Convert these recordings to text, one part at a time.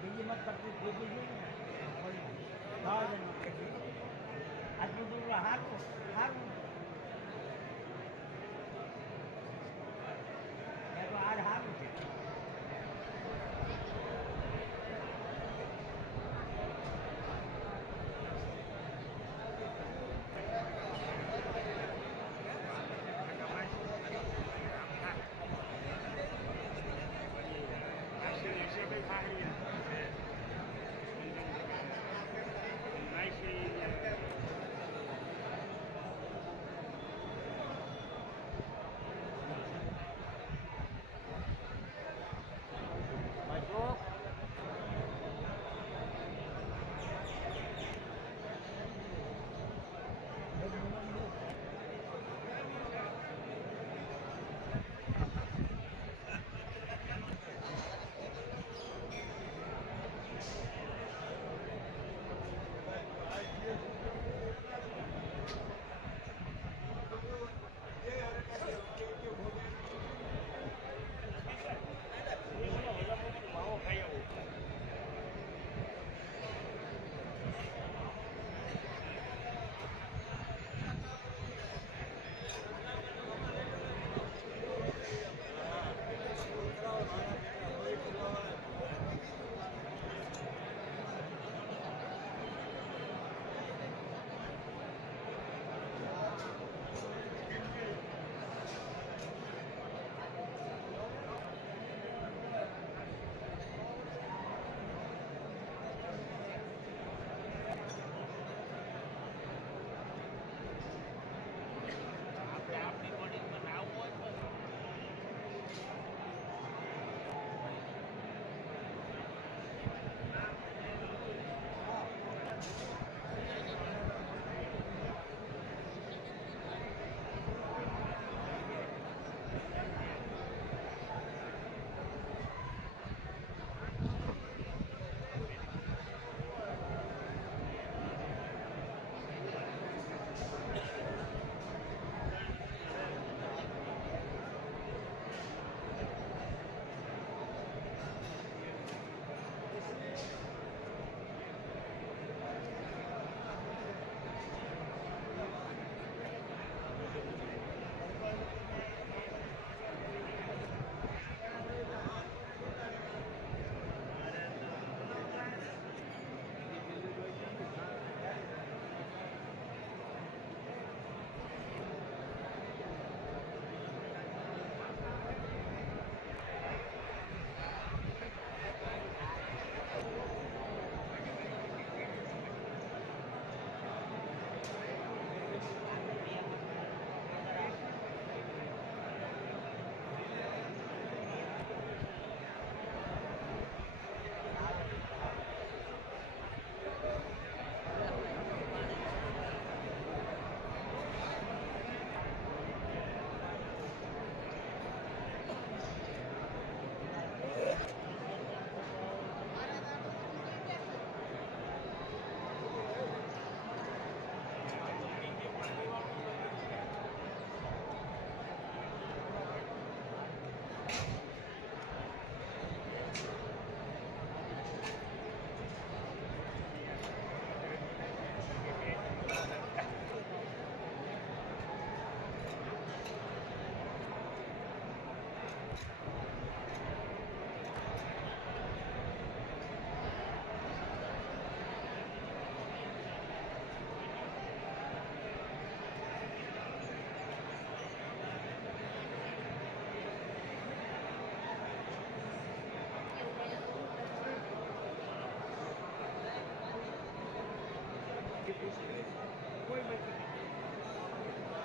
બીજી મત તકલીફ બીજી જોઈએ ને આજનું દૂર સારું સારું આજ સારું છે.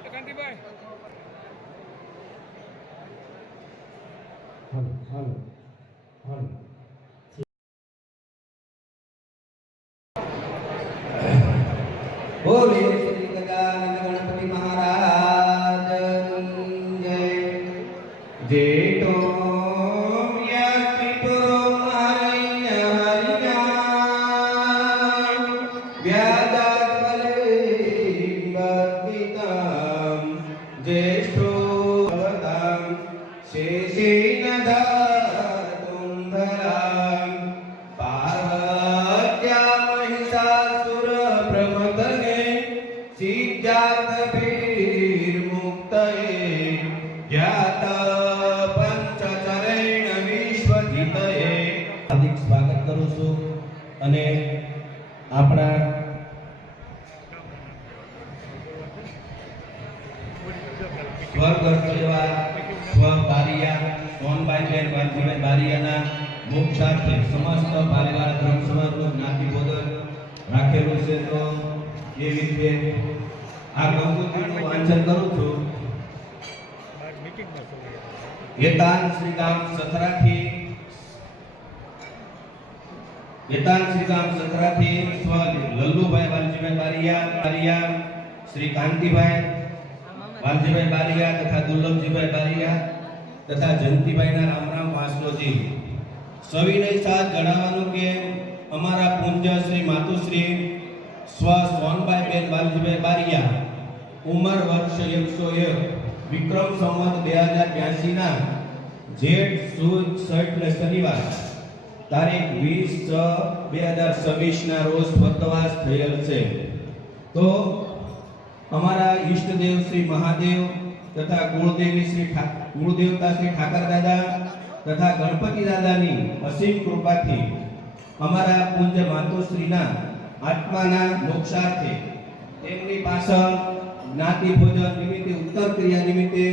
કાંતિભાઈ હાલો હાલો હાલો બોલે શ્રી ગજાનંદ ગણપતિ મહારાજ જય જેતો ज्येष्ठो भवतां शेषेण धातुं धरां ખ્યાત પંચચરેણ વિશ્વજીતયે હાર્દિક સ્વાગત કરું છું અને આપણા સ્વર્ગસ્થ એવા સ્વબારિયા સોનબાઈબેન વાલજીભાઈ બારિયાના મોક્ષાર્થે સમસ્ત પારિવાર ધર્મ સમાજનું જ્ઞાતિ બોધન રાખેલું છે. તો એ રીતે આ કંકુતિનું વાંચન કરું છું. એતાન શ્રી ગામ સથરાથી સ્વ લલ્લુભાઈ વાલજીભાઈ બારિયા શ્રી કાંતિભાઈ વાલજીભાઈ બારિયા તથા દુર્લભજીભાઈ બારિયા તથા જયંતિભાઈના રામ રામ વાસલોજી. સવિનય સાથ જણાવવાનું કે અમારા પૂજ્ય શ્રી માતુશ્રી સ્વ સોનબાઈબેન વાલજીભાઈ બારિયા ઉંમર વર્ષ 101 વિક્રમ સંવત 2082 ના જેઠ સુદ 6 ને શનિવાર તારીખ 20/6/2026 ના રોજ સ્વર્ગવાસ થયેલ છે. તો અમારા ઈષ્ટદેવ શ્રી મહાદેવ તથા કુળદેવી કુળદેવતા શ્રી ઠાકર દાદા તથા ગણપતિ દાદાની અસીમ કૃપાથી અમારા પૂજ્ય માતુશ્રીના આત્માના મોક્ષાર્થે તેમની પાછળ જ્ઞાતિ ભોજન નિમિત્તે ઉત્તર ક્રિયા નિમિત્તે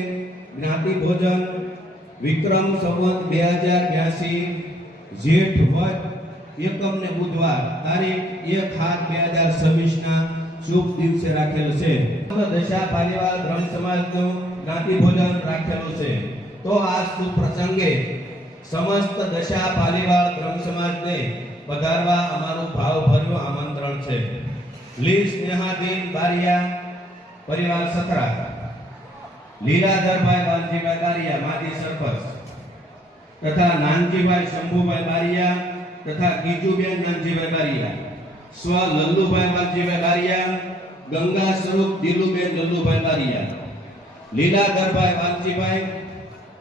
જ્ઞાતિ ભોજન વિક્રમ સંવત 2082 જેઠ વદ એકમ ને બુધવાર તારીખ 1/7/2026 ના શુભ દિવસે રાખેલ છે. દશા પાલીવાલ બ્રહ્મ સમાજનું જ્ઞાતિ ભોજન રાખેલું છે. તો આ શુભ પ્રસંગે સમસ્ત દશા પાલીવાલ બ્રહ્મ સમાજને પધારવા અમારું ભાવભર્યું આમંત્રણ છે. લી સ્નેહાદીન બારિયા પરિવાર સથરા, લીલાધરભાઈ વાલજીભાઈ બારિયા માજી સરપંચ તથા નાનજીભાઈ શંભુભાઈ બારિયા તથા ગીજુબેન નાનજીભાઈ બારિયા, સ્વ લલ્લુભાઈ વાલજીભાઈ બારિયા, ગંગા સ્વરૂપ દિલુબેન લલ્લુભાઈ બારિયા, લીલાધરભાઈ વાલજીભાઈ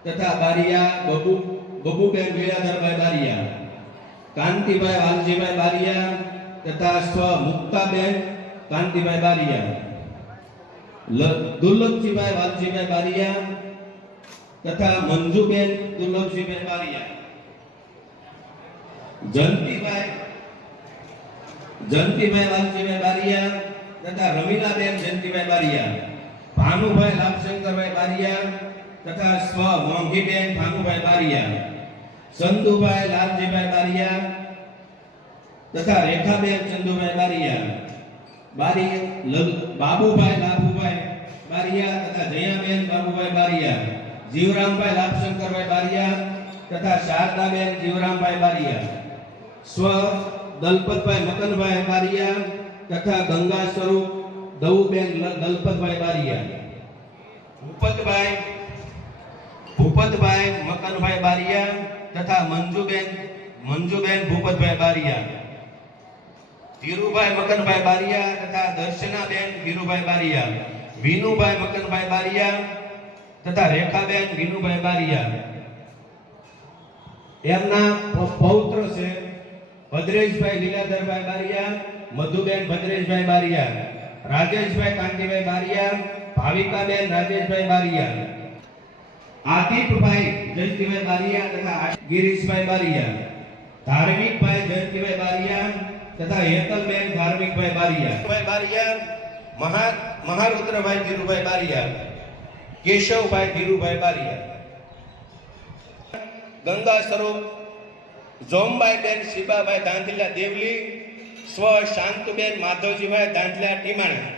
તથા બારિયા બબુબેન લીલાધરભાઈ બારિયા, કાંતિભાઈ વાલજીભાઈ બારિયા તથા સ્વ મુક્તાબેન કાંતિભાઈ બારિયા, દુર્લભજીભાઈ વાલજીભાઈ બારિયા તથા મંજુબેન દુર્લભજીભાઈ બારિયા, જયંતિભાઈ વાલજીભાઈ બારિયા તથા રમીલાબેન જયંતિભાઈ બારિયા, ભાનુભાઈ લાભશંકરભાઈ બારિયા તથા સ્વ મોંઘીબેન ભાનુભાઈ બારિયા, સંતુભાઈ લાલજીભાઈ બારિયા તથા રેખાબેન ચંદુભાઈ બારિયા, બાબુભાઈ લાભુભાઈ બારિયા તથા જયાબેન બાબુભાઈ બારિયા, જીવરામભાઈ લાભશંકરભાઈ બારિયા તથા શારદાબેન જીવરામભાઈ બારિયા, સ્વ દલપતભાઈ મકનભાઈ બારિયા તથા ગંગા સ્વરૂપ દવુબેન દલપતભાઈ બારિયા, ભૂપતભાઈ મકનભાઈ બારિયા તથા મંજુબેન ભૂપતભાઈ બારિયા, ધીરુભાઈ મકનભાઈ બારિયા તથા દર્શનાબેન ધીરુભાઈ બારિયા, વિનુભાઈ મકનભાઈ બારિયા તથા રેખાબેન વિનુભાઈ બારિયા. એમના પૌત્ર છે ભદ્રેશભાઈ લીલાધરભાઈ બારિયા, મધુબેન ભદ્રેશભાઈ બારિયા, રાજેશભાઈ કાંતિભાઈ બારિયા, ભાવિકાબેન રાજેશભાઈ બારિયા, આતિફભાઈ જયંતિભાઈ બારિયા તથા ગિરીશભાઈ બારિયા, ધાર્મિકભાઈ જયંતિભાઈ બારિયા તથા હેતલબેન ધાર્મિકભાઈ બારિયા, મહારુદ્રભાઈ ધીરુભાઈ બારિયા, કેશવભાઈ ધીરુભાઈ બારિયા, ગંગા સ્વરૂપ જોમબાઈબેન શિબાભાઈ દાંધલિયા દેવલી, સ્વ શાંતુબેન માધવજીભાઈ દાંધલિયા ટીમાણા.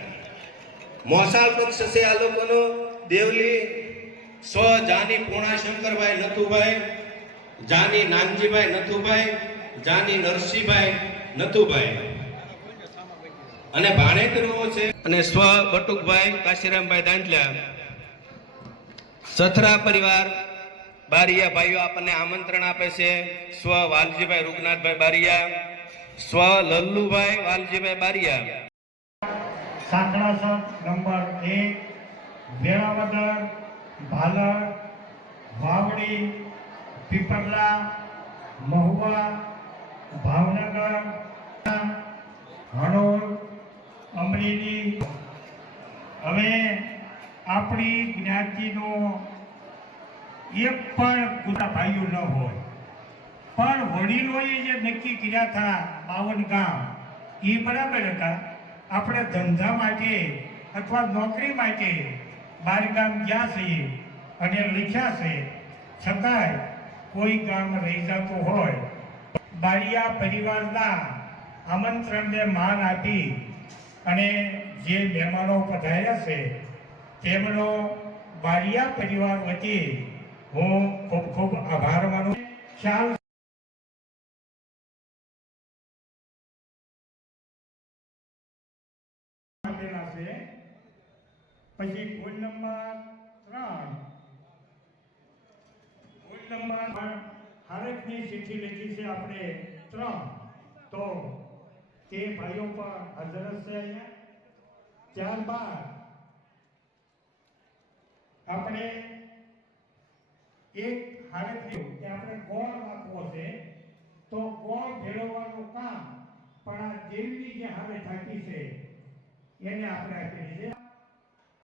મોસાળ પક્ષ છે આ લોકોનો દેવલી, સ્વ જાની પૂર્ણાશંકરભાઈ નથુભાઈ, જાની નાનજીભાઈ નથુભાઈ, જાની નરસિંહભાઈ નથુભાઈ અને ભાણેતરુઓ છે. અને સ્વ બટુકભાઈ કાશીરામભાઈ દાંડલિયા. સથરા પરિવાર બારિયા ભાઈઓ આપણને આમંત્રણ આપે છે. સ્વ વાલજીભાઈ રૂપનાથભાઈ બારિયા, સ્વ લલ્લુભાઈ વાલજીભાઈ બારિયા. સાંકળાસર નંબર 1, વેળાવદર, ભાલર, વાવડી, પીપરલા, મહુવા, ભાવનગર, હણોલ, અમરેલી. હવે આપણી જ્ઞાતિનો એક પણ ગુના ભાઈઓ ન હોય, પણ વડીલોએ જે નક્કી કર્યા હતા 52 ગામ એ બરાબર હતા. આપણે ધંધા માટે અથવા નોકરી માટે 12 ગામ ગયા છીએ અને લખ્યા છે, છતાંય કોઈ ગામ રહી જતું હોય, બારિયા પરિવારના આમંત્રણને માન આપી અને જે મહેમાનો પધાર્યા છે તેમનો બારિયા પરિવાર વતી હું ખૂબ ખૂબ આભાર માનું. ખ્યાલ આપેલા છે. પછી ફોન નંબર 3, ફોન નંબર હારકની ચિઠ્ઠી લખી છે આપણે 3, તો તે ભાઈઓ પણ હાજર છે અહીંયા. ત્યારબાદ આપણે એક હારક કે આપણે ગોળ નાખવો છે, તો ગોળ ભેળવવાનું કામ પણ આ દેવની જે હારે થાકી છે એને આપણે આપેલી છે.